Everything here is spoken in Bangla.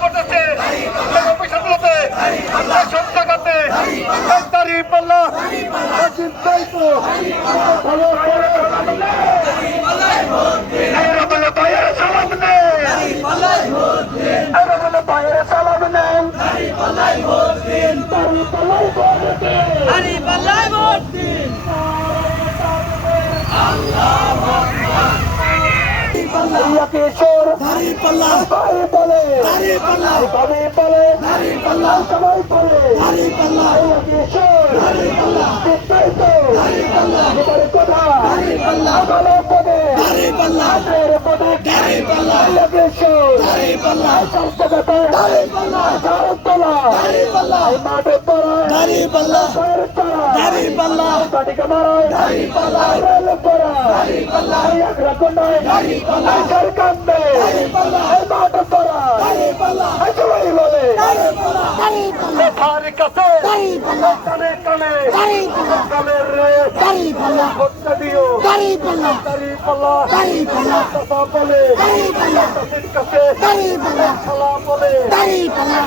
করতেছে অফিসারগুলোতে সব জায়গাতে দাঁড়িয়ে পাল্লা চিন্তাই তো ভালো করে বাইরে সালাম নেই বাইরে সালাম নেই কিশোর দাড়ি পাল্লা ভাই বলে দাড়ি পাল্লা ভাবি বলে দাড়ি পাল্লা সবাই বলে দাড়ি পাল্লা কিশোর দাড়ি পাল্লা চিন্তাই তো দাড়ি পাল্লা এবারে কথা দাড়ি পাল্লা ভালো পদে দাড়ি পাল্লা পদে দাড়ি পাল্লা কিশোর দাড়ি পাল্লা সব জায়গাতে দাড়ি পাল্লা তোলা দাড়ি পাল্লা মাঠে তোলা দাড়ি পাল্লা দাড়ি পাল্লা পাটিকা মারায় দাড়ি পাল্লা রেল পড়া দাড়ি পাল্লা এক রকমায় দাড়ি পাল্লা কান্দে দাড়ি পাল্লা মাঠে তোলা দাড়ি পাল্লা সবাই বলে দাড়ি পাল্লা দাড়ি পাল্লা তার কাছে দাড়ি পাল্লা কানে কানে দাড়ি পাল্লা কানের রে দাড়ি পাল্লা ভোটটা দিও দাড়ি পাল্লা দাড়ি পাল্লা দাড়ি পাল্লা কথা বলে দাড়ি পাল্লা কাছে দাড়ি পাল্লা বলে দাড়ি পাল্লা